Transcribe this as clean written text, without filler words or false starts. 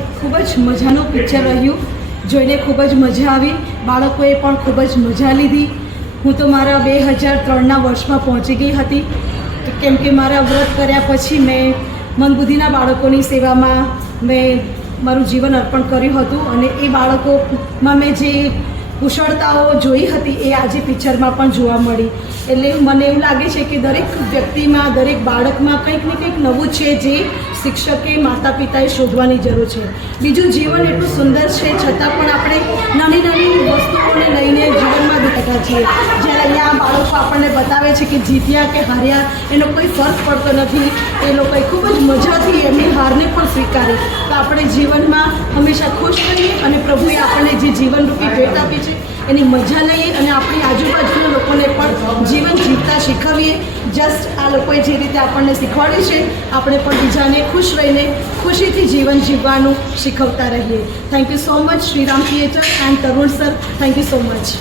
એક ખૂબ જ મજાનું પિક્ચર રહ્યું, જોઈને ખૂબ જ મજા આવી, બાળકોએ પણ ખૂબ જ મજા લીધી. હું તો મારા 2003ના વર્ષમાં પહોંચી ગઈ હતી, કેમ કે મારા વ્રત કર્યા પછી મેં મંદબુદ્ધિના બાળકોની સેવામાં મેં મારું જીવન અર્પણ કર્યું હતું અને એ બાળકોમાં મેં જે કુશળતાઓ જોઈ હતી એ આજે પિક્ચરમાં પણ જોવા મળી. એટલે મને એવું લાગે છે કે દરેક વ્યક્તિમાં, દરેક બાળકમાં કંઈક ને કંઈક નવું છે જે શિક્ષકે, માતા પિતાએ શોધવાની જરૂર છે. બીજું જીવન એટલું સુંદર છે છતાં પણ આપણે નાની નાની વસ્તુઓને લઈને જીવનમાં દુખતા છીએ. જ્યારે અહીંયા બાળકો આપણને બતાવે છે કે જીત્યા કે હાર્યા એનો કોઈ ફરક પડતો નથી. એ લોકોએ ખૂબ જ મજાથી એમની હારને પણ સ્વીકારી. તો આપણે જીવનમાં હંમેશા ખુશ રહીએ અને પ્રભુએ આપણને જે જીવનરૂપી ભેટ આપી છે એની મજા લઈએ અને આપણી આજુબાજુના લોકોને પણ જીવન જીવતા શીખવીએ. જસ્ટ આ લોકોએ જે રીતે આપણને શીખવાડ્યું છે આપણે પણ બીજાને ખુશ રહીને ખુશીથી જીવન જીવવાનું શીખવતા રહીએ. Thank you so much Shriram theatre and Tarun sir. Thank you so much.